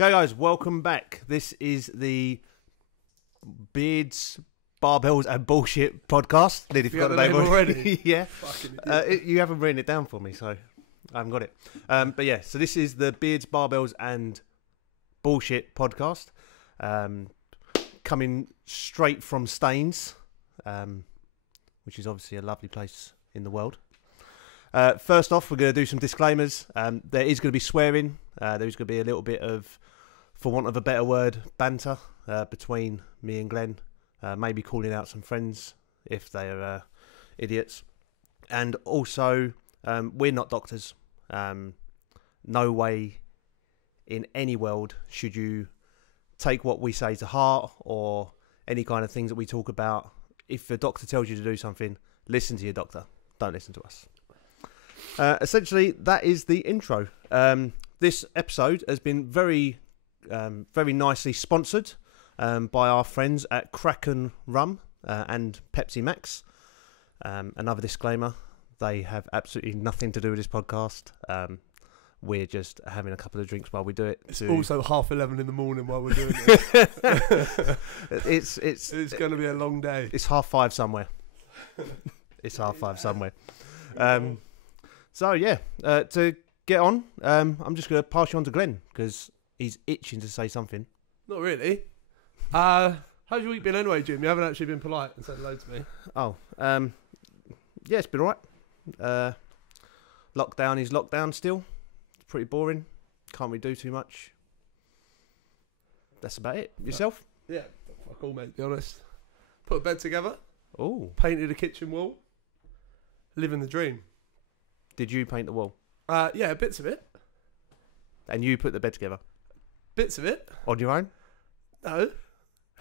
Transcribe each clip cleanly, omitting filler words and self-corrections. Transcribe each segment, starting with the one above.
Okay, guys, welcome back. This is the Beards, Barbells and Bullshit podcast. Nearly forgot the name already. Yeah. You haven't written it down for me, so I haven't got it. But yeah, so this is the Beards, Barbells and Bullshit podcast. Coming straight from Staines, which is obviously a lovely place in the world. First off, we're going to do some disclaimers. There is going to be swearing. There is going to be a little bit of, for want of a better word, banter between me and Glenn. Maybe calling out some friends if they are idiots. And also, we're not doctors. No way in any world should you take what we say to heart or any kind of things that we talk about. If the doctor tells you to do something, listen to your doctor. Don't listen to us. Essentially, that is the intro. This episode has been very nicely sponsored by our friends at Kraken Rum and Pepsi Max. Another disclaimer, they have absolutely nothing to do with this podcast. We're just having a couple of drinks while we do it. It's also 11:30 in the morning while we're doing it. It's going to be a long day. It's 5:30 somewhere. It's 5:30 somewhere. So yeah, to get on, I'm just going to pass you on to Glenn because he's itching to say something. Not really. How's your week been anyway, Jim? You haven't actually been polite and said hello to me. Oh, yeah, it's been alright. Lockdown is lockdown still. It's pretty boring. Can't really do too much. That's about it. Yourself? Yeah, fuck all, mate, to be honest. Put a bed together. Oh. Painted a kitchen wall. Living the dream. Did you paint the wall? Yeah, bits of it. And you put the bed together? Bits of it. On your own? No.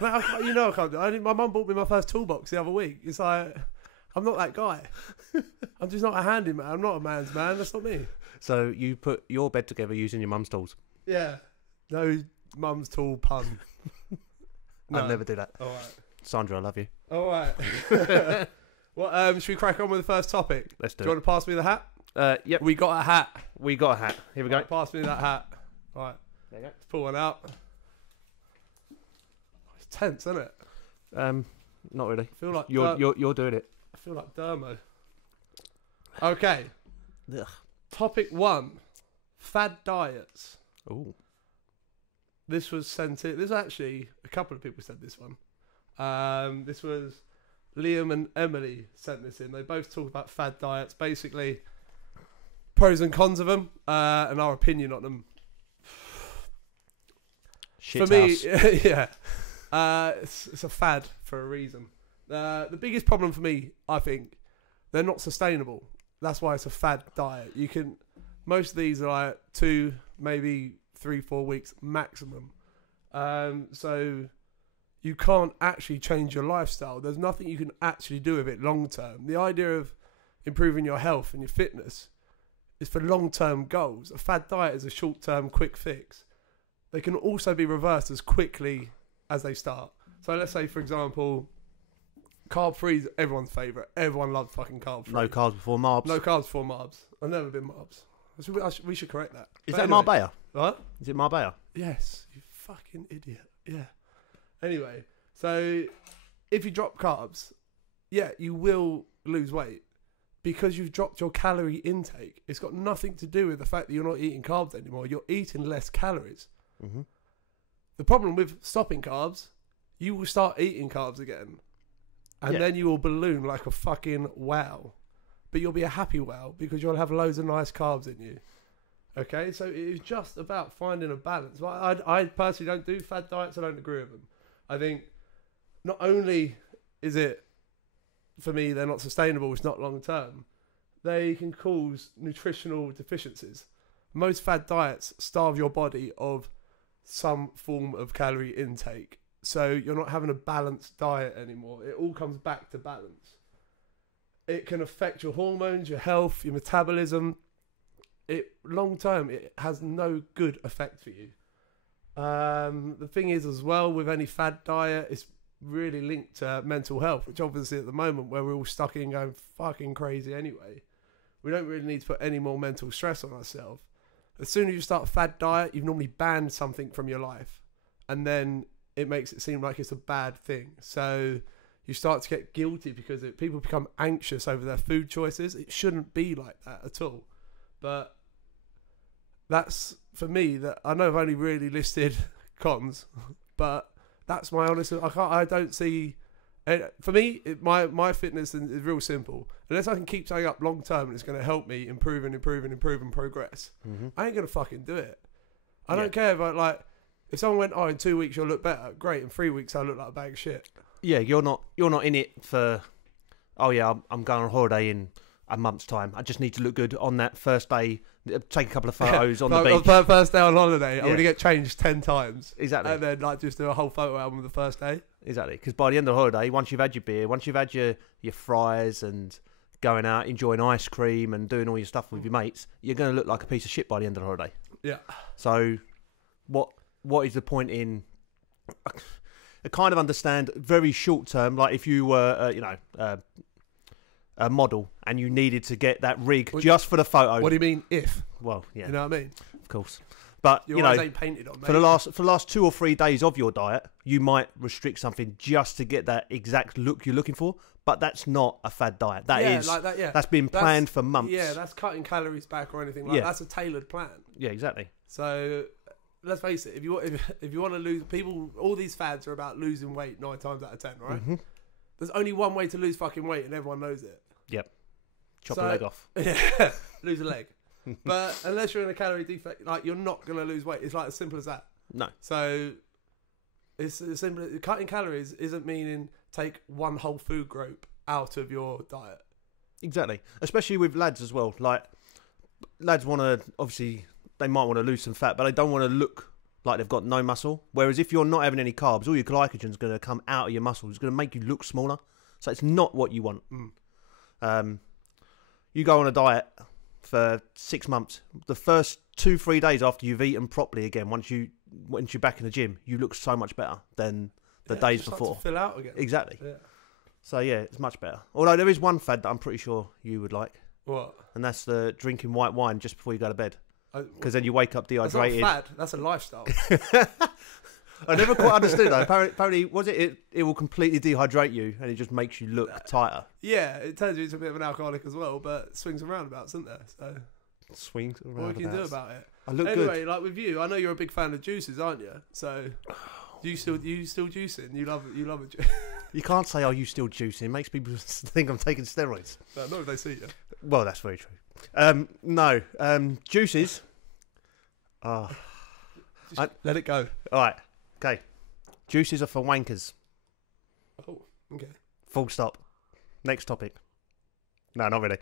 Well, you know I can't do it. My mum bought me my first toolbox the other week. It's like, I'm not that guy. I'm just not a handyman. I'm not a man's man. That's not me. So you put your bed together using your mum's tools? Yeah. No mum's tool pun. No. I'd never do that. All right. Sandra, I love you. All right. Well, should we crack on with the first topic? Let's do it. Do you want to pass me the hat? Yep. We got a hat. We got a hat. Here we go. Right, pass me that hat. All right. There you go. Let's pull one out. It's tense, isn't it? Not really. I feel like you're doing it. I feel like Dermo. Okay. Ugh. Topic 1. Fad Diets. Ooh. This was sent in. There's actually a couple of people said this one. This was Liam and Emily sent this in. They both talk about fad diets, basically pros and cons of them, and our opinion on them. Shit for me, house. yeah, it's a fad for a reason. The biggest problem for me, I think, they're not sustainable. That's why it's a fad diet. Most of these are like 2, maybe 3, 4 weeks maximum. So you can't actually change your lifestyle. There's nothing you can actually do with it long term. The idea of improving your health and your fitness is for long term goals. A fad diet is a short term quick fix. They can also be reversed as quickly as they start. So let's say, for example, carb free is everyone's favourite. Everyone loves fucking carb free. No carbs before marbs. No carbs before marbs. I've never been marbs. We should correct that. Is But that anyway. Marbella? What? Is it Marbella? Yes, you fucking idiot. Yeah. Anyway, so if you drop carbs, yeah, you will lose weight because you've dropped your calorie intake. It's got nothing to do with the fact that you're not eating carbs anymore. You're eating less calories. Mm-hmm. The problem with stopping carbs, you will start eating carbs again. And then you will balloon like a fucking wow. But you'll be a happy wow because you'll have loads of nice carbs in you. Okay, so it is just about finding a balance. I personally don't do fad diets. I don't agree with them. I think not only is it, for me, they're not sustainable, it's not long term, they can cause nutritional deficiencies. Most fad diets starve your body of some form of calorie intake. So you're not having a balanced diet anymore. It all comes back to balance. It can affect your hormones, your health, your metabolism. Long term, it has no good effect for you. The thing is as well, with any fad diet, it's really linked to mental health, which obviously at the moment where we're all stuck in going fucking crazy anyway, we don't really need to put any more mental stress on ourselves. as soon as you start a fad diet, you've normally banned something from your life, and then it makes it seem like it's a bad thing. So you start to get guilty because people become anxious over their food choices. It shouldn't be like that at all. But that's, for me, that I know I've only really listed cons, but that's my honest. I don't see. For me, my fitness is real simple. Unless I can keep something up long term and it's going to help me improve and progress, I ain't going to fucking do it. I don't care if if someone went, in 2 weeks you'll look better, great. In 3 weeks I'll look like a bag of shit. Yeah, you're not in it for. Oh yeah, I'm going on holiday in a month's time. I just need to look good on that first day. Take a couple of photos on the beach. On first day on holiday, I'm going to get changed 10 times. Exactly. And then just do a whole photo album the first day. Exactly. Because by the end of the holiday, once you've had your beer, once you've had your fries and going out, enjoying ice cream and doing all your stuff with your mates, you're going to look like a piece of shit by the end of the holiday. Yeah. So what is the point in... I kind of understand very short term, like if you were, a model and you needed to get that rig just for the photo. What do you mean if? Well, yeah. You know what I mean? Of course. But, your eyes ain't painted on, mate. For the last 2 or 3 days of your diet, you might restrict something just to get that exact look you're looking for. But that's not a fad diet. That's been planned for months. Yeah, that's cutting calories back or anything like that. That's a tailored plan. Yeah, exactly. So let's face it, if you want to lose, people, all these fads are about losing weight 9 times out of 10, right? Mm-hmm. There's only one way to lose fucking weight, and everyone knows it. Yep. Chop a leg off. Yeah, lose a leg. But unless you're in a calorie defect, you're not gonna lose weight. It's as simple as that. No. So it's as simple. Cutting calories isn't meaning take one whole food group out of your diet. Exactly. Especially with lads as well. Like, lads want to, obviously, they might want to lose some fat, but they don't want to look like they've got no muscle. Whereas if you're not having any carbs, all your glycogen's going to come out of your muscles. It's going to make you look smaller. So it's not what you want. You go on a diet for 6 months. The first 2-3 days after you've eaten properly again, once you're back in the gym, you look so much better than the days before. To fill out again. Exactly. Yeah. So yeah, it's much better. Although there is one fad that I'm pretty sure you would like. What? And that's the drinking white wine just before you go to bed. Because then you wake up dehydrated. That's not a fad. That's a lifestyle. I never quite understood that. Apparently, was it will completely dehydrate you and it just makes you look tighter. Yeah, it turns you into a bit of an alcoholic as well, but swings and roundabouts, isn't there? So swings and roundabouts. What can you do about it? I look anyway, good. Like with you, I know you're a big fan of juices, aren't you? So you still juicing? You love it. You can't say, "Oh, you still juicing?" It makes people think I'm taking steroids. No, not if they see you. Well, that's very true. No, juices. Let it go. All right. Okay. Juices are for wankers. Oh, okay. Full stop. Next topic. No, not really.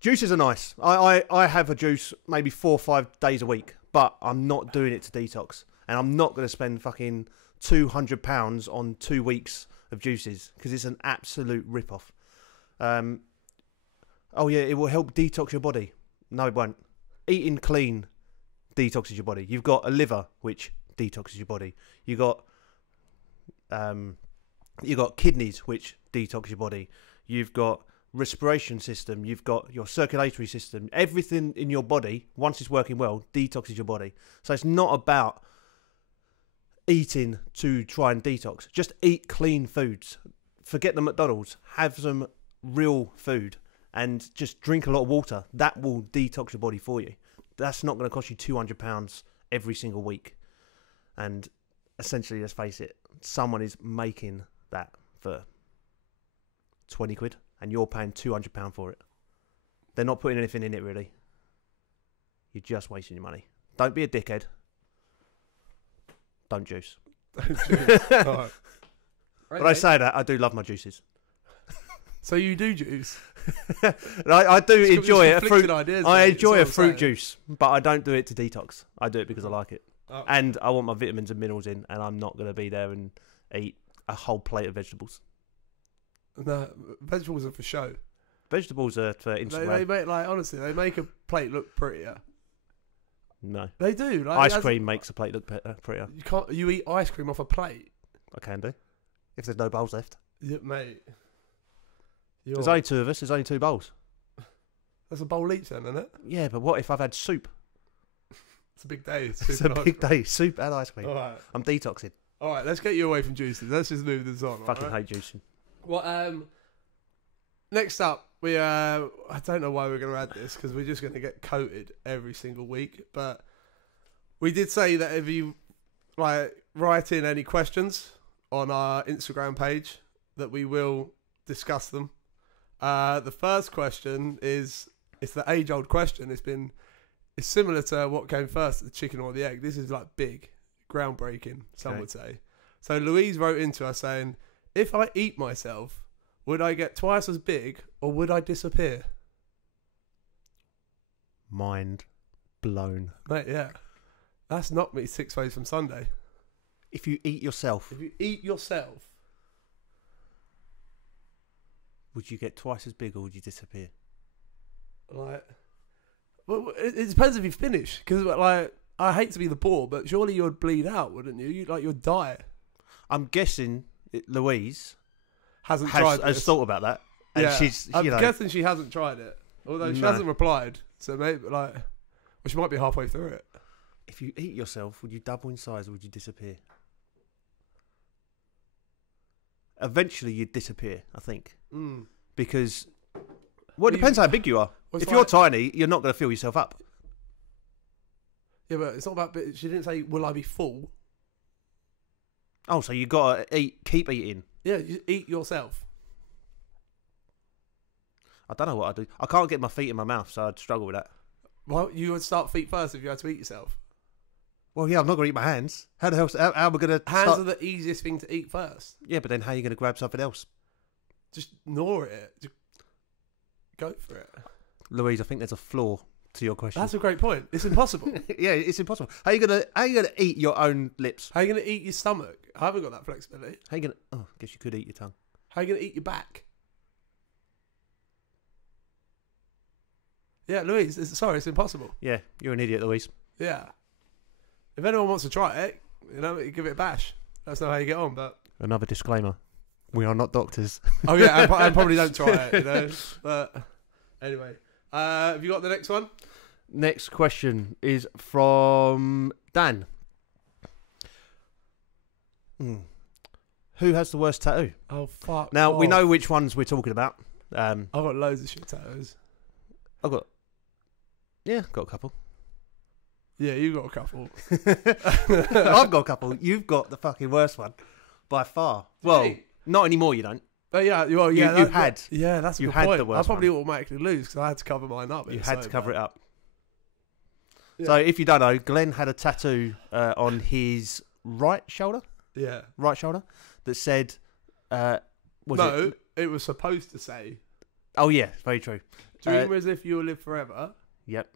Juices are nice. I have a juice maybe 4 or 5 days a week, but I'm not doing it to detox. And I'm not going to spend fucking £200 on 2 weeks of juices because it's an absolute rip-off. Oh, yeah, it will help detox your body. No, it won't. Eating clean detoxes your body. You've got a liver, which detoxes your body. You got kidneys, which detox your body. You've got respiration system. You've got your circulatory system. Everything in your body, once it's working well, detoxes your body. So it's not about eating to try and detox. Just eat clean foods. Forget the McDonald's. Have some real food and just drink a lot of water. That will detox your body for you. That's not going to cost you £200 every single week. And essentially, let's face it, someone is making that for 20 quid and you're paying £200 for it. They're not putting anything in it, really. You're just wasting your money. Don't be a dickhead. Don't juice. Right. But I say that, I do love my juices. So you do juice? I do enjoy it. I enjoy a fruit saying. Juice, but I don't do it to detox. I do it because I like it. Oh. And I want my vitamins and minerals in, and I'm not going to be there and eat a whole plate of vegetables. No, vegetables are for show. Vegetables are for Instagram. They make, honestly, they make a plate look prettier. No. They do. Ice cream makes a plate look prettier. You eat ice cream off a plate. I can do. If there's no bowls left. Yeah, mate. There's only 2 of us. There's only 2 bowls. That's a bowl each then, isn't it? Yeah, but what if I've had soup? It's a big day. It's a big day. Soup and ice cream. All right. I'm detoxing. All right, let's get you away from juices. Let's just move this on. Fucking right? hate juicing. Well, next up, I don't know why we're going to add this because we're just going to get coated every single week. But we did say that if you write in any questions on our Instagram page, that we will discuss them. The first question it's the age-old question. It's similar to what came first, the chicken or the egg. This is like big, groundbreaking, some would say. So Louise wrote into us saying, if I eat myself, would I get twice as big or would I disappear? Mind blown. Mate, yeah. That's knocked me 6 ways from Sunday. If you eat yourself, If you eat yourself, would you get twice as big or would you disappear? like, well, it depends if you finish. Because like, I hate to be the bore, but surely you'd bleed out, wouldn't you? You'd die. I'm guessing Louise Has thought about that. And she's, I'm you know, guessing she hasn't tried it. Although she hasn't replied. So maybe, well, she might be halfway through it. if you eat yourself, would you double in size or would you disappear? Eventually you'd disappear, I think. Because, well, it depends how big you are. If you're tiny, you're not going to fill yourself up. Yeah, but it's not about... She didn't say, will I be full? Oh, so you got to keep eating. Yeah, you eat yourself. I don't know what I'd do. I can't get my feet in my mouth, so I'd struggle with that. Well, you would start feet first if you had to eat yourself. Well, yeah, I'm not going to eat my hands. How the hell? How am I going to? Hands are the easiest thing to eat first. Yeah, but then how are you going to grab something else? Just gnaw it. Just go for it. Louise, I think there's a flaw to your question. That's a great point. It's impossible. Yeah, it's impossible. How are you gonna eat your own lips? How are you going to eat your stomach? I haven't got that flexibility. How are you gonna? Oh, I guess you could eat your tongue. How are you going to eat your back? Yeah, Louise, it's impossible. Yeah, you're an idiot, Louise. Yeah. If anyone wants to try it, you give it a bash. That's not how you get on, but... Another disclaimer. We are not doctors. Oh, yeah, I probably don't try it, But anyway. Have you got the next one? Next question is from Dan. Who has the worst tattoo? Oh, fuck. Now, we know which ones we're talking about. I've got loads of shit tattoos. I've got a couple. Yeah, you got a couple. I've got a couple. You've got the fucking worst one by far. Well, not anymore. You don't. But yeah, well, yeah, you had. Yeah, that's a good point. I'll probably automatically lose because I had to cover mine up. You had to cover it up. Yeah. So if you don't know, Glenn had a tattoo on his right shoulder. Yeah, right shoulder that said, it was supposed to say. Oh yeah, very true. Dream as if you'll live forever. Yep.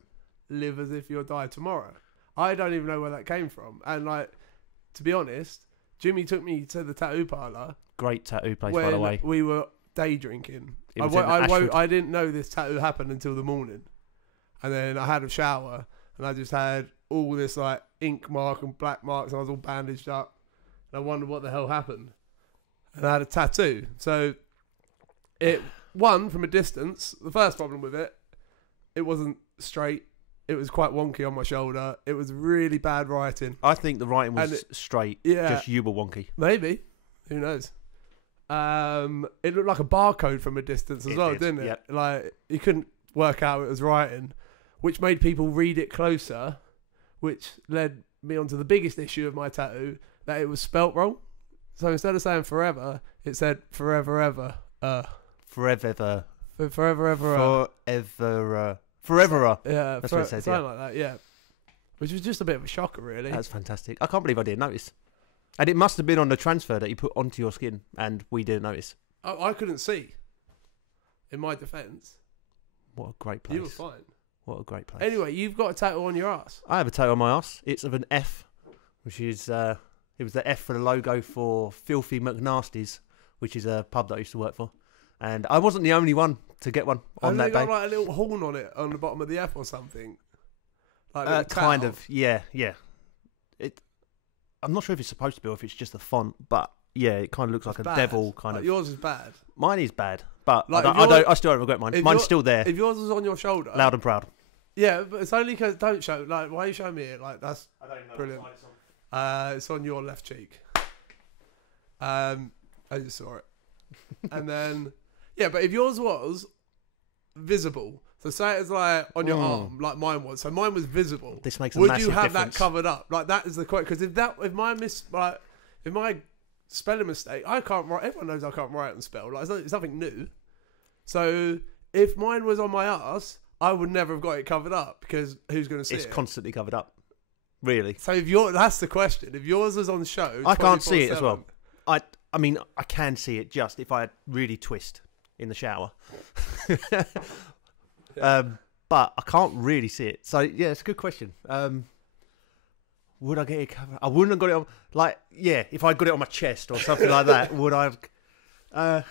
Live as if you'll die tomorrow. I don't even know where that came from. And to be honest, Jimmy took me to the tattoo parlour. Great tattoo place, by the way. We were day drinking. I didn't know this tattoo happened until the morning. And then I had a shower and I just had all this ink mark and black marks and I was all bandaged up. And I wondered what the hell happened. And I had a tattoo. So it won from a distance. The first problem with it wasn't straight. It was quite wonky on my shoulder. It was really bad writing. I think the writing was straight. Yeah. Just you were wonky. Maybe. Who knows? It looked like a barcode from a distance as well, didn't it? Yep. You couldn't work out what it was writing, which made people read it closer, which led me onto the biggest issue of my tattoo, that it was spelt wrong. So instead of saying forever, it said forever ever. Forever. Forever ever. Forever. Yeah, that's what it says. Something like that. Yeah, which was just a bit of a shocker, really. That's fantastic. I can't believe I didn't notice. And it must have been on the transfer that you put onto your skin, and we didn't notice. I couldn't see. In my defence. What a great place. You were fine. What a great place. Anyway, you've got a tattoo on your ass. I have a tattoo on my ass. It's of an F, which is it was the F for the logo for Filthy McNasty's, which is a pub that I used to work for. And I wasn't the only one to get one on that day. Got a little horn on it on the bottom of the F or something. Kind of, yeah. I'm not sure if it's supposed to be or if it's just the font, but yeah, it kind of looks like a devil kind of. Yours is bad. Mine is bad, But Like, I still don't regret mine. if Mine's you're- still there, If yours was on your shoulder, loud and proud. yeah, but it's only because don't show. Like, why are you showing me it? Like, that's I don't even know Brilliant. what side it's on. it's on your left cheek. I just saw it, and then yeah, but if yours was visible, so say it's like on your arm, like mine was. So mine was visible. This makes a Would massive you have difference. that covered up? Like that is the question. Because if my spelling mistake, I can't write. Everyone knows I can't write and spell. Like it's nothing new. So if mine was on my ass, I would never have got it covered up because who's going to see It's it? constantly covered up. Really. So that's the question. If yours was on show, I can't see it as 24/7, well. I mean, I can see it just if I really twist in the shower. But I can't really see it. So, yeah, it's a good question. Would I get it covered? I wouldn't have got it on... Like, yeah, if I got it on my chest or something like that, would I have...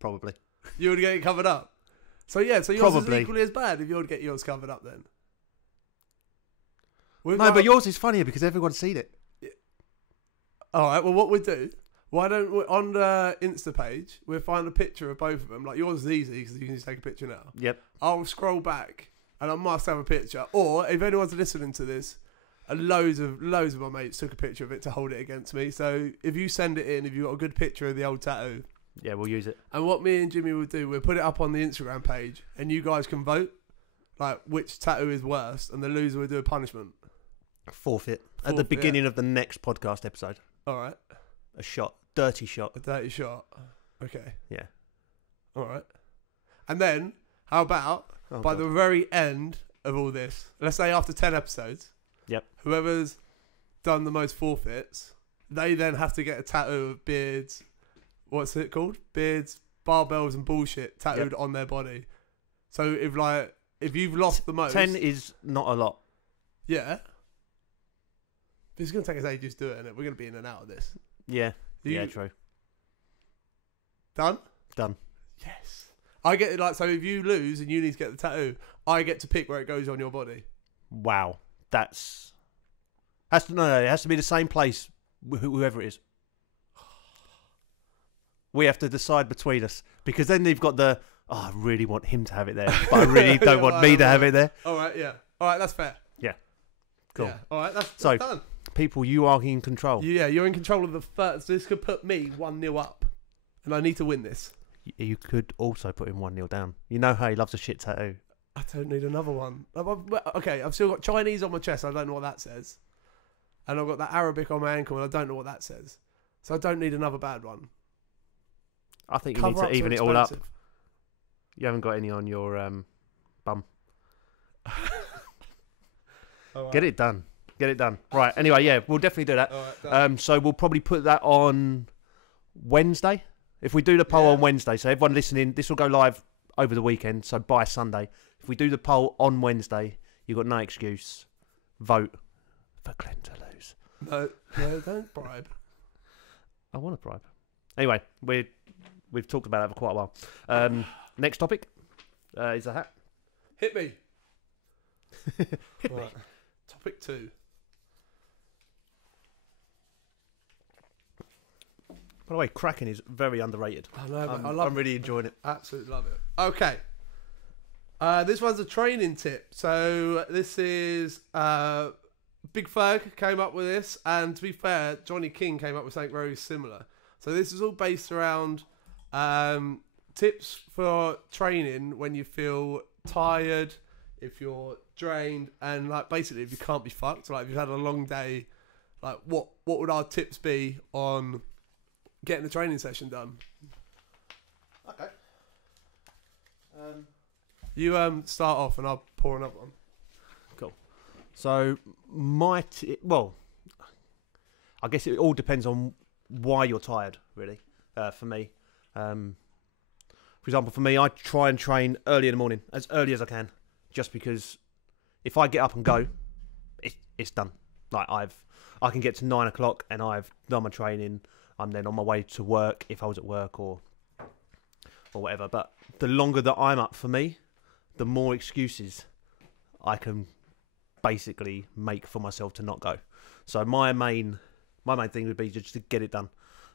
probably. You would get it covered up. So yours Probably. is equally as bad if you would get yours covered up then. No, but yours is funnier because everyone's seen it. All right, well, what we do, why don't we, on the Insta page, we'll find a picture of both of them. Like, yours is easy because you can just take a picture now. Yep. I'll scroll back, and I must have a picture. Or, if anyone's listening to this, loads of my mates took a picture of it to hold it against me. So, if you send it in, if you've got a good picture of the old tattoo. Yeah, we'll use it. And what me and Jimmy will do, we'll put it up on the Instagram page, and you guys can vote, like, which tattoo is worse, and the loser will do a punishment. Forfeit. At the beginning of the next podcast episode. All right. A shot. Dirty shot. A dirty shot. Okay. Yeah. All right. And then, how about by the very end of all this, let's say after 10 episodes, yep, whoever's done the most forfeits, they then have to get a tattoo of Beards, what's it called? Beards, Barbells and Bullshit tattooed on their body. So if you've lost the most... 10 is not a lot. Yeah. It's going to take us ages to do it, and we're going to be in and out of this. Yeah. Yeah, true. Done? Done. Yes. I get it, so if you lose and you need to get the tattoo, I get to pick where it goes on your body. Wow. It has to be the same place, whoever it is. We have to decide between us, because then they've got I really want him to have it there, but I really don't want me to have it there. All right, yeah. All right, that's fair. Yeah. Cool. Yeah. All right, that's So, done. People, you are in control. Yeah, you're in control of the first. This could put me 1-0 up, and I need to win this. You could also put him 1-0 down. You know how he loves a shit tattoo. I don't need another one. Okay, I've still got Chinese on my chest. I don't know what that says. And I've got that Arabic on my ankle, and I don't know what that says. So I don't need another bad one. I think you need to even it all up. You haven't got any on your bum. Right. Get it done. Get it done. Right. Anyway, yeah, we'll definitely do that. Right, so we'll probably put that on Wednesday. If we do the poll on Wednesday, so everyone listening, this will go live over the weekend, so by Sunday. If we do the poll on Wednesday, you've got no excuse. Vote for Glenn to lose. No, don't bribe. I want to bribe. Anyway, we've talked about that for quite a while. Next topic is a hat. Hit me. Hit me. Topic 2. By the way, Kraken is very underrated. I know, but I'm really enjoying it. Absolutely love it. Okay. This one's a training tip. So this is Big Ferg came up with this, and to be fair, Johnny King came up with something very similar. So this is all based around tips for training when you feel tired, if you're drained, and basically if you can't be fucked. Like if you've had a long day, what would our tips be on getting a training session done? Okay. You start off and I'll pour another one. Cool. So I guess it all depends on why you're tired, really. For me, for example, for me, I try and train early in the morning, as early as I can, just because if I get up and go, it's done. I can get to 9 o'clock and I've done my training. I'm then on my way to work if I was at work or whatever. But the longer that I'm up, for me, the more excuses I can basically make for myself to not go. So my main thing would be just to get it done.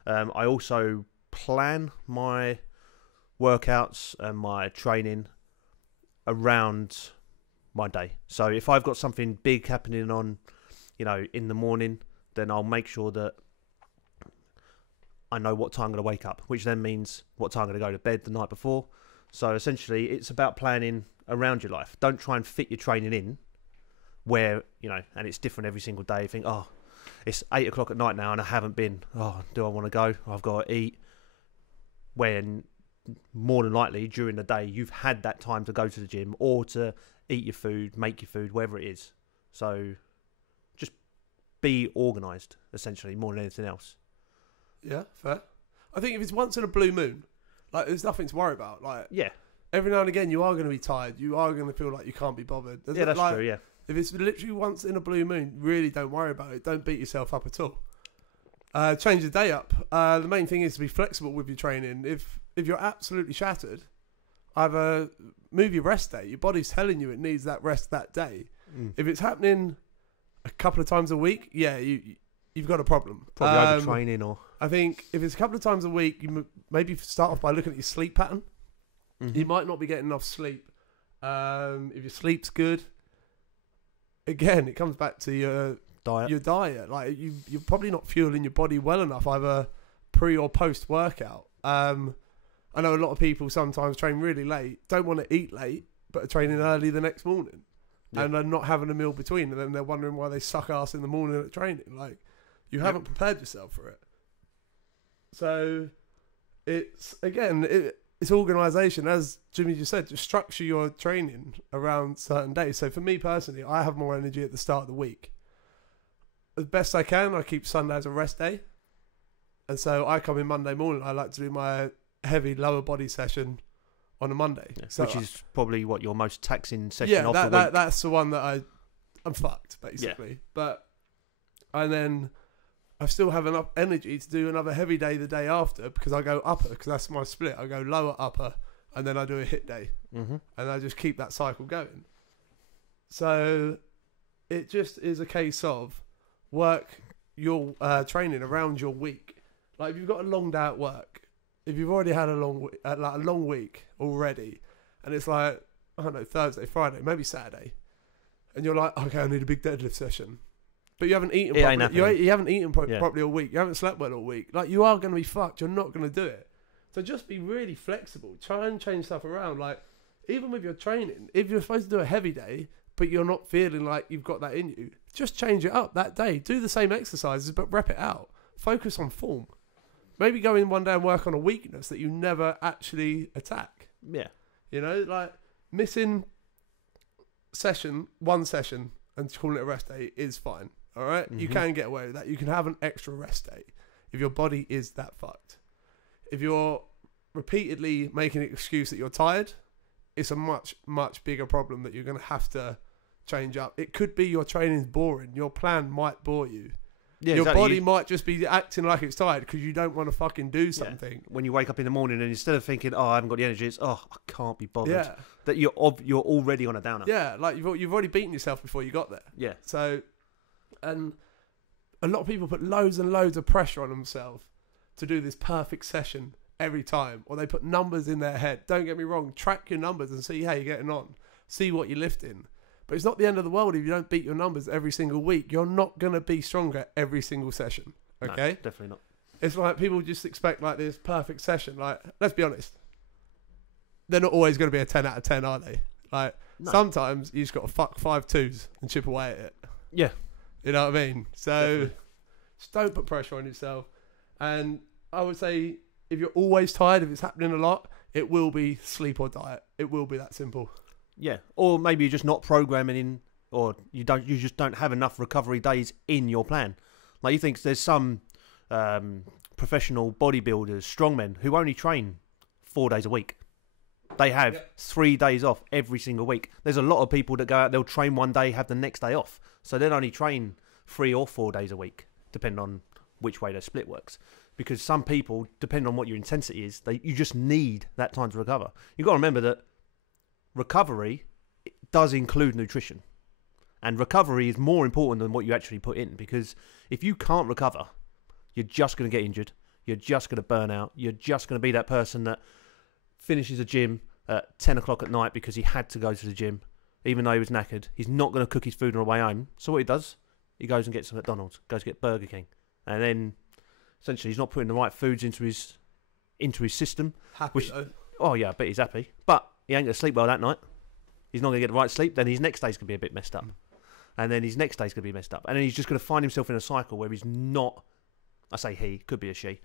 I also plan my workouts and my training around my day. So if I've got something big happening on, in the morning, then I'll make sure that I know what time I'm going to wake up, which then means what time I'm going to go to bed the night before. So essentially, it's about planning around your life. Don't try and fit your training in where, and it's different every single day. You think, oh, it's 8 o'clock at night now and I haven't been. Oh, do I want to go? I've got to eat. When more than likely during the day, you've had that time to go to the gym or to eat your food, make your food, whatever it is. So just be organised, essentially, more than anything else. Yeah, fair. I think if it's once in a blue moon, like, there's nothing to worry about. Like, yeah, every now and again, you are going to be tired. You are going to feel like you can't be bothered. Yeah, that's true, yeah. If it's literally once in a blue moon, really don't worry about it. Don't beat yourself up at all. Change the day up. The main thing is to be flexible with your training. If you're absolutely shattered, either move your rest day. Your body's telling you it needs that rest that day. If it's happening a couple of times a week, yeah, you've got a problem. Probably overtraining or... I think if it's a couple of times a week, you maybe start off by looking at your sleep pattern. Mm-hmm. You might not be getting enough sleep. If your sleep's good, again, it comes back to your diet. Like, you're probably not fueling your body well enough, either pre or post workout. I know a lot of people sometimes train really late, don't want to eat late, but are training early the next morning, and are not having a meal between, and then they're wondering why they suck ass in the morning at training. Like, you haven't prepared yourself for it. So it's organisation, as Jimmy just said. Just structure your training around certain days. So for me personally, I have more energy at the start of the week. As best I can, I keep Sunday as a rest day, and so I come in Monday morning. I like to do my heavy lower body session on a Monday, so which is probably what your most taxing session of the week. That's the one that I'm fucked basically. And then I still have enough energy to do another heavy day the day after, because I go upper, because that's my split. I go lower, upper, and then I do a hit day, and I just keep that cycle going. So it just is a case of work your training around your week. Like, if you've got a long day at work, if you've already had a long week already, and it's like, I don't know, Thursday, Friday, maybe Saturday, and you're like, okay, I need a big deadlift session, but you haven't eaten properly. You haven't eaten properly all week. You haven't slept well all week. Like, you are going to be fucked. You're not going to do it. So just be really flexible. Try and change stuff around. Like, even with your training, if you're supposed to do a heavy day, but you're not feeling like you've got that in you, just change it up that day. Do the same exercises, but rep it out. Focus on form. Maybe go in one day and work on a weakness that you never actually attack. Yeah. Like, missing one session and calling it a rest day is fine. All right? You can get away with that. You can have an extra rest day if your body is that fucked. If you're repeatedly making an excuse that you're tired, it's a much, much bigger problem that you're going to have to change up. It could be your training's boring. Your plan might bore you. Yeah, your body might just be acting like it's tired because you don't want to fucking do something. Yeah. When you wake up in the morning and instead of thinking, oh, I haven't got the energy, it's, oh, I can't be bothered. Yeah. That you're already on a downer. Yeah, like you've already beaten yourself before you got there. Yeah. So, and a lot of people put loads and loads of pressure on themselves to do this perfect session every time, or they put numbers in their head. Don't get me wrong, track your numbers and see how you're getting on. See what you're lifting. But it's not the end of the world if you don't beat your numbers every single week. You're not going to be stronger every single session. Okay? No, definitely not. It's like people just expect like this perfect session. Like, let's be honest. They're not always going to be a 10 out of 10, are they? Like, sometimes you just got to fuck 5 2s and chip away at it. Yeah. You know what I mean? So, just don't put pressure on yourself. And I would say, if you're always tired, if it's happening a lot, it will be sleep or diet. It will be that simple. Yeah, or maybe you're just not programming in, or you just don't have enough recovery days in your plan. Like, you think there's some professional bodybuilders, strongmen, who only train 4 days a week. They have 3 days off every single week. There's a lot of people that go out, they'll train one day, have the next day off. So they'll only train 3 or 4 days a week, depending on which way their split works. Because some people, depending on what your intensity is, you just need that time to recover. You've got to remember that recovery does include nutrition, and recovery is more important than what you actually put in, because if you can't recover, you're just going to get injured, you're just going to burn out, you're just going to be that person that finishes the gym at 10 o'clock at night because he had to go to the gym, even though he was knackered. He's not going to cook his food on the way home. So what he does, he goes and gets some McDonald's, goes to get Burger King, and then essentially he's not putting the right foods into his system. Happy though. Oh yeah, I bet he's happy, but he ain't going to sleep well that night. He's not going to get the right sleep. Then his next day's going to be a bit messed up, and then his next day's going to be messed up, and then he's just going to find himself in a cycle where he's not. I say he, could be a she.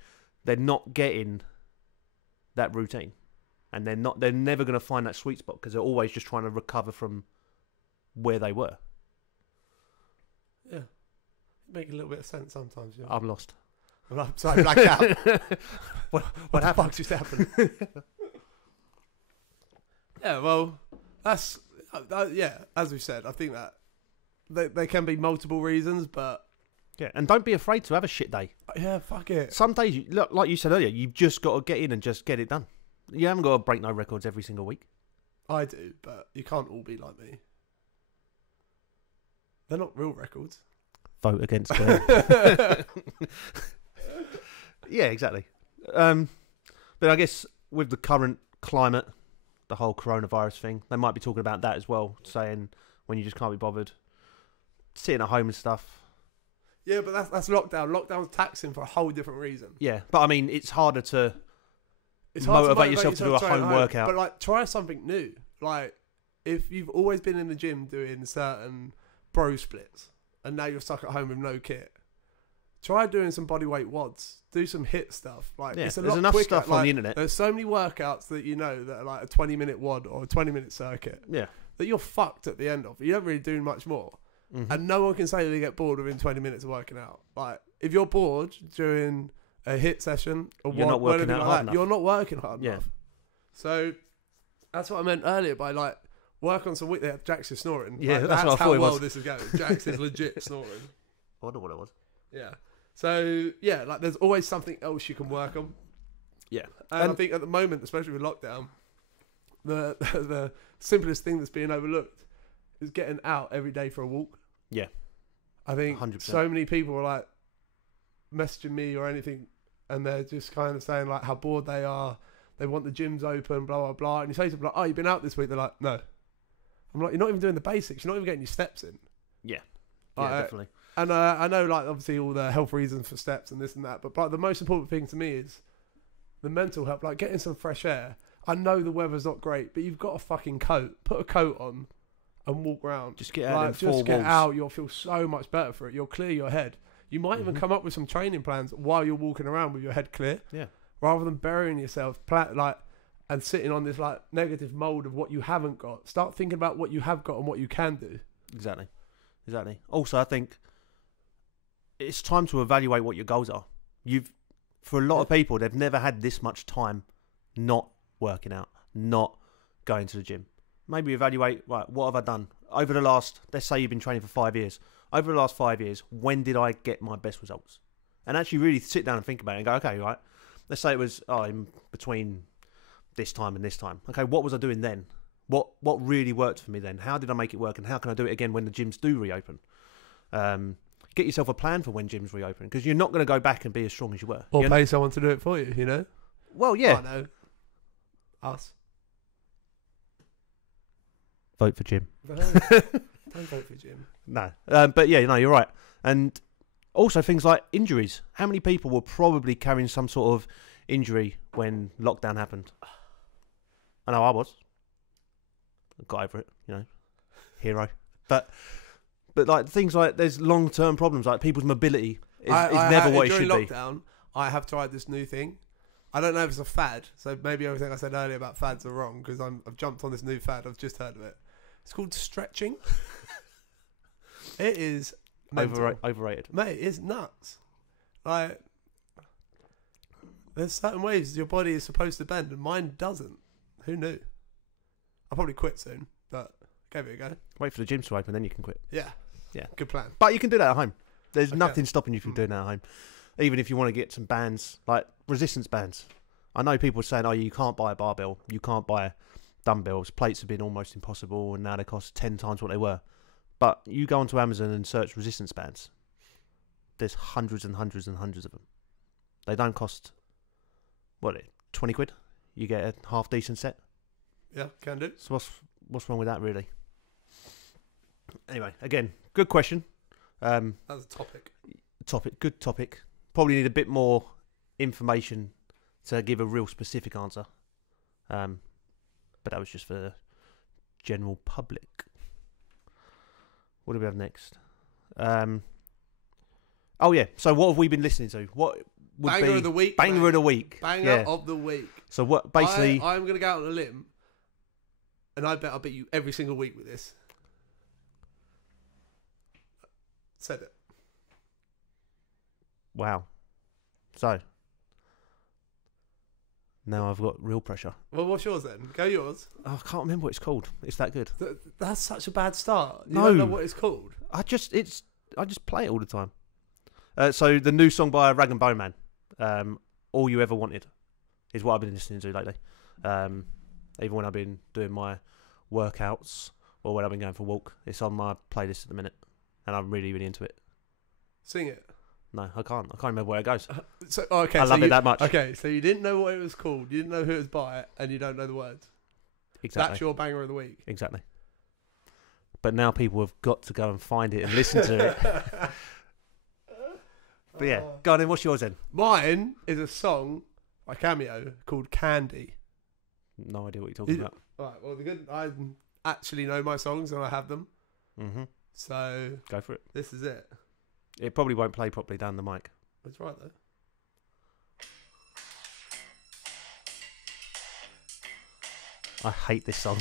They're not getting that routine, and they're never going to find that sweet spot because they're always just trying to recover from where they were. Yeah, make a little bit of sense sometimes. Yeah. I'm lost. I'm sorry, blacked out. what the happened? fuck just happened? Yeah, well, that's yeah. As we said, I think that there can be multiple reasons, but Yeah, and don't be afraid to have a shit day. yeah, fuck it. Some days, like you said earlier, you've just got to get in and just get it done. You haven't got to break no records every single week. I do, but you can't all be like me. They're not real records. Vote against her. Yeah, exactly. But I guess with the current climate, the whole coronavirus thing, they might be talking about that as well, saying when you just can't be bothered, sitting at home and stuff. Yeah, but that's lockdown. Lockdown's taxing for a whole different reason. Yeah, but I mean, it's harder to It's hard motivate yourself to do a try it home at workout. But like, try something new. Like, if you've always been in the gym doing certain bro splits, and now you're stuck at home with no kit, try doing some bodyweight WODs. Do some HIIT stuff. Like, Yeah, it's a there's lot enough quicker. stuff on the internet. There's so many workouts that you know that are like a 20-minute WOD or a 20-minute circuit Yeah. that you're fucked at the end of. You don't really do much more. Mm-hmm. And no one can say they get bored within 20 minutes of working out. Like, if you're bored during a HIIT session or You're not working out hard enough. you're not working hard Yeah. enough. So that's what I meant earlier by like work on some week. Yeah, Jax is snoring. Yeah, Like, that's what I how thought it well was. this is going. Jax is legit snoring. I wonder what it was. Yeah. So yeah, like there's always something else you can work on. Yeah. And I think at the moment, especially with lockdown, the simplest thing that's being overlooked is getting out every day for a walk. Yeah. I think 100%. so many people are like messaging me or anything, and they're just kind of saying like how bored they are. They want the gyms open, blah blah blah. And you say to them like, "Oh, you've been out this week?" They're like, "No." I'm like, "You're not even doing the basics. You're not even getting your steps in." Yeah. Like, Yeah, definitely. And I know, like, obviously all the health reasons for steps and this and that, but like, the most important thing to me is the mental health, like getting some fresh air. I know the weather's not great, but you've got a fucking coat. Put a coat on and walk around. Just get out like, of them four just get walls. out. You'll feel so much better for it. You'll clear your head. You might even Mhm. come up with some training plans while you're walking around with your head clear. Yeah. Rather than burying yourself, and sitting on this like negative mold of what you haven't got. Start thinking about what you have got and what you can do. Exactly. Also, I think it's time to evaluate what your goals are. For a lot of people, they've never had this much time not working out, not going to the gym. Maybe evaluate, right, what have I done over the last, let's say you've been training for 5 years. Over the last 5 years, when did I get my best results? And actually really sit down and think about it and go, okay, right, let's say it was in between this time and this time. Okay, what was I doing then? What really worked for me then? How did I make it work? And how can I do it again when the gyms do reopen? Get yourself a plan for when gyms reopen, because you're not going to go back and be as strong as you were. Or pay someone to do it for you, you know? Well, yeah. I know. Us. Vote for Jim. Don't vote for Jim. No. But yeah, no, you're right. And also things like injuries. How many people were probably carrying some sort of injury when lockdown happened? I know I was. I got over it, you know. Hero. But like things like there's long-term problems, like people's mobility is never what it should during be. lockdown, I have tried this new thing. I don't know if it's a fad, so maybe everything I said earlier about fads are wrong, because I've jumped on this new fad. I've just heard of it. It's called stretching. It is mental. Overrated. Mate, it's nuts. Like, there's certain ways your body is supposed to bend, and mine doesn't. Who knew? I'll probably quit soon, but give it a go. Wait for the gyms to open, then you can quit. Yeah. Good plan. But you can do that at home. There's Okay. nothing stopping you from doing that at home. Even if you want to get some bands, like resistance bands. I know people are saying, oh, you can't buy a barbell, you can't buy dumbbells, plates have been almost impossible, and now they cost 10 times what they were. But you go onto Amazon and search resistance bands. There's hundreds and hundreds and hundreds of them. They don't cost, 20 quid? you get a half decent set. Yeah, can do. So what's wrong with that, really? Anyway, again, good question. That's a topic. Good topic. Probably need a bit more information to give a real specific answer. But that was just for the general public. What do we have next? Oh yeah. So what have we been listening to? What would Banger be of the week. banger mate. of the week? Banger of the week. So what? Basically, I'm going to go out on a limb, and I bet I'll beat you every single week with this. Said it. wow. So now I've got real pressure. Well, what's yours then? Go yours. Oh, I can't remember what it's called. It's that good. That's such a bad start. You No. don't know what it's called. I just play it all the time. So the new song by Rag and Bone Man, All You Ever Wanted, is what I've been listening to lately. Even when I've been doing my workouts or when I've been going for a walk, it's on my playlist at the minute, and I'm really, really into it. Sing it. No, I can't remember where it goes. I love it that much. Okay, so you didn't know what it was called, you didn't know who it was by, and you don't know the words. Exactly. That's your banger of the week. Exactly. But now people have got to go and find it and listen to it. But yeah, go on then. What's yours then? Mine is a song by Cameo called Candy. No idea what you're talking about. Right, well, I actually know my songs and I have them. Mm-hmm. So Go for it. this is it. It probably won't play properly down the mic. That's right though. I hate this song.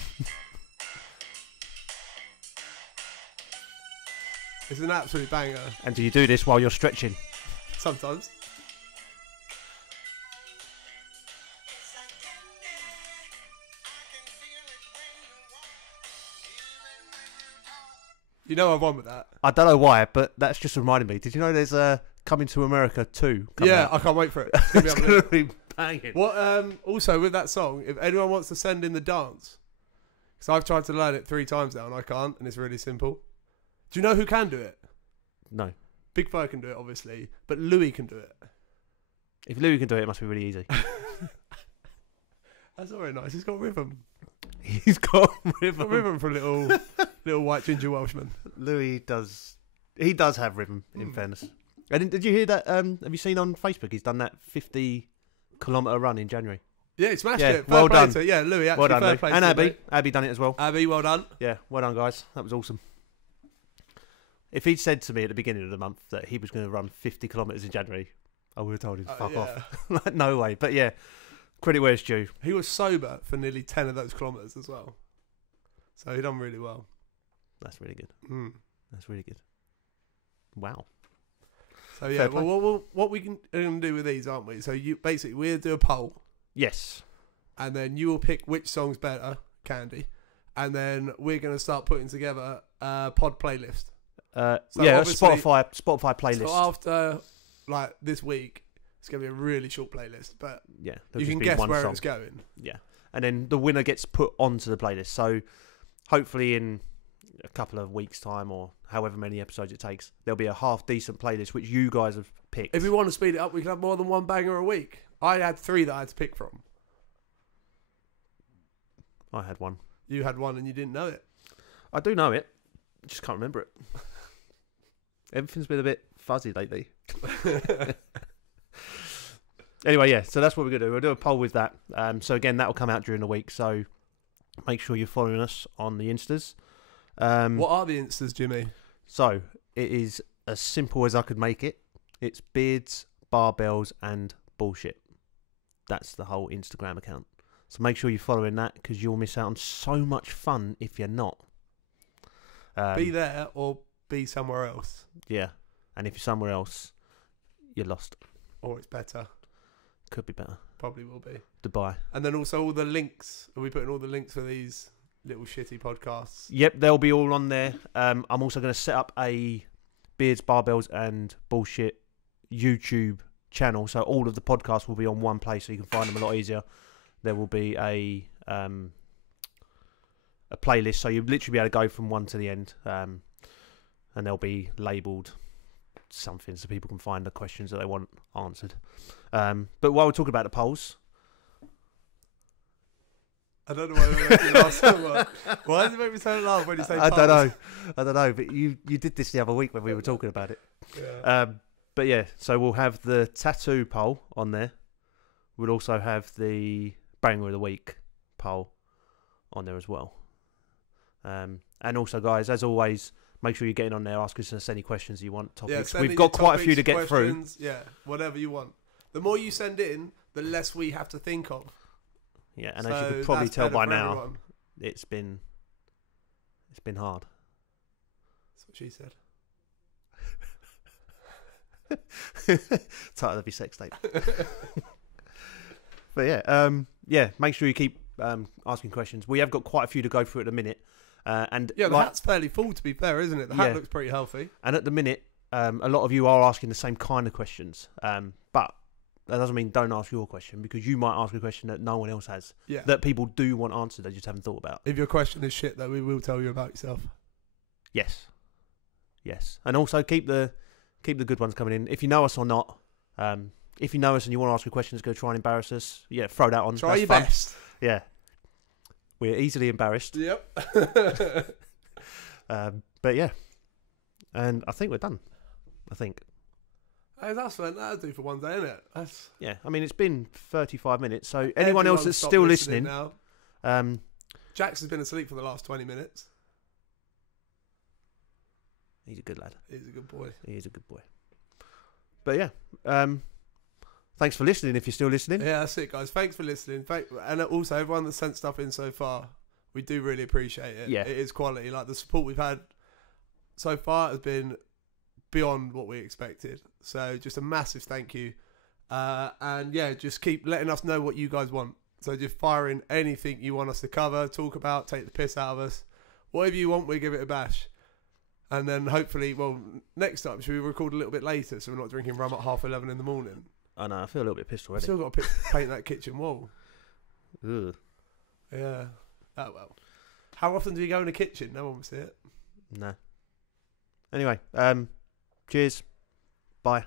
It's an absolute banger. And do you do this while you're stretching? Sometimes. You know I won with that. I don't know why, but that's just reminded me. Did you know there's a Coming to America 2 coming Yeah, out? I can't wait for it. It's gonna be It's unbelievable. going to be banging. What? Also, with that song, if anyone wants to send in the dance, because I've tried to learn it 3 times now and I can't, and it's really simple. Do you know who can do it? No. Big Fur can do it, obviously, but Louis can do it. If Louis can do it, it must be really easy. That's not very nice. He's got rhythm. He's got Got rhythm. rhythm for a little white ginger Welshman. Louis does. He does have rhythm, in fairness. And did you hear that? Have you seen on Facebook? He's done that 50-kilometre run in January. Yeah, he smashed Yeah, it. well Fair play done. to- yeah, Louis, actually, Well done, fair Louis. play And to you, Abby. mate. Abby done it as well. Abby, well done. Yeah, well done, guys. That was awesome. If he'd said to me at the beginning of the month that he was going to run 50 kilometres in January, I would have told him to fuck off. Like, no way. But yeah, credit where it's due. He was sober for nearly 10 of those kilometres as well. So he done really well. That's really good. Mm. That's really good. Wow. So yeah, Fair play. well, what we can do with these, aren't we? So you basically we'll do a poll, Yes. and then you will pick which song's better, Candy, and then we're going to start putting together a pod playlist. So yeah, a obviously- Spotify playlist. So after like this week, it's going to be a really short playlist, but Yeah, there'll you just can be guess one where song. it's going. Yeah, and then the winner gets put onto the playlist. So hopefully in a couple of weeks' time, or however many episodes it takes, there'll be a half decent playlist which you guys have picked. If we want to speed it up, we can have more than one banger a week. I had 3 that I had to pick from. I had one. You had one and you didn't know it. I do know it, just can't remember it. Everything's been a bit fuzzy lately. Anyway, yeah, so that's what we're going to do. We'll do a poll with that. So again, that will come out during the week. So make sure you're following us on the Instas. What are the Instas, Jimmy? So it is as simple as I could make it. It's Beards, Barbells and Bullshit. That's the whole Instagram account. So make sure you're following that because you'll miss out on so much fun if you're not. Be there or be somewhere else. Yeah. And if you're somewhere else, you're lost. Or it's better. Could be better. Probably will be. Dubai. And then also all the links. Are we putting all the links for these little shitty podcasts? Yep, they'll be all on there. I'm also going to set up a Beards, Barbells and Bullshit YouTube channel. So all of the podcasts will be on one place so you can find them a lot easier. There will be a playlist, so you'll literally be able to go from one to the end. And they'll be labelled something so people can find the questions that they want answered. But while we're talking about the polls, I don't know why it makes me laugh so much. Why does it make me so laugh when you say I don't know. But you did this the other week when we were talking about it. Yeah. But yeah, so we'll have the tattoo poll on there. We'll also have the banger of the week poll on there as well. And also, guys, as always, make sure you're getting on there, asking us any questions you want, topics. Yeah, we've got quite a few to get through. Yeah, whatever you want. The more you send in, the less we have to think of. Yeah, and as you could probably tell by now, everyone. it's been hard. That's what she said. Title of your sex tape. But yeah, make sure you keep asking questions. We have got quite a few to go through at the minute. And yeah, the hat's fairly full, to be fair, isn't it? The hat looks pretty healthy. And at the minute, a lot of you are asking the same kind of questions. But that doesn't mean don't ask your question, because you might ask a question that no one else has. Yeah. That people do want answered, they just haven't thought about. If your question is shit, though, we will tell you about yourself. Yes. And also keep the good ones coming in. If you know us or not, if you know us and you want to ask a question, go try and embarrass us. Yeah, throw that on. Try your best. Yeah. We're easily embarrassed. Yep. But yeah. And I think we're done. Hey, that'll do for one day, isn't it? Yeah, I mean, it's been 35 minutes, so anyone else that's still listening now. Jax has been asleep for the last 20 minutes. He's a good lad. He's a good boy. He is a good boy. But yeah, thanks for listening if you're still listening. Yeah, that's it, guys. Thanks for listening. And also, everyone that's sent stuff in so far, we do really appreciate it. Yeah. It is quality. Like, the support we've had so far has been beyond what we expected. So just a massive thank you. And yeah, just keep letting us know what you guys want. So just fire in anything you want us to cover, talk about, take the piss out of us. Whatever you want, we give it a bash. And then hopefully, well, next time, should we record a little bit later so we're not drinking rum at 11:30 in the morning? I know, I feel a little bit pissed already. Still got to paint that kitchen wall. Ugh. Yeah. Oh, well. How often do you go in the kitchen? No one will see it. No. Anyway, cheers. Bye.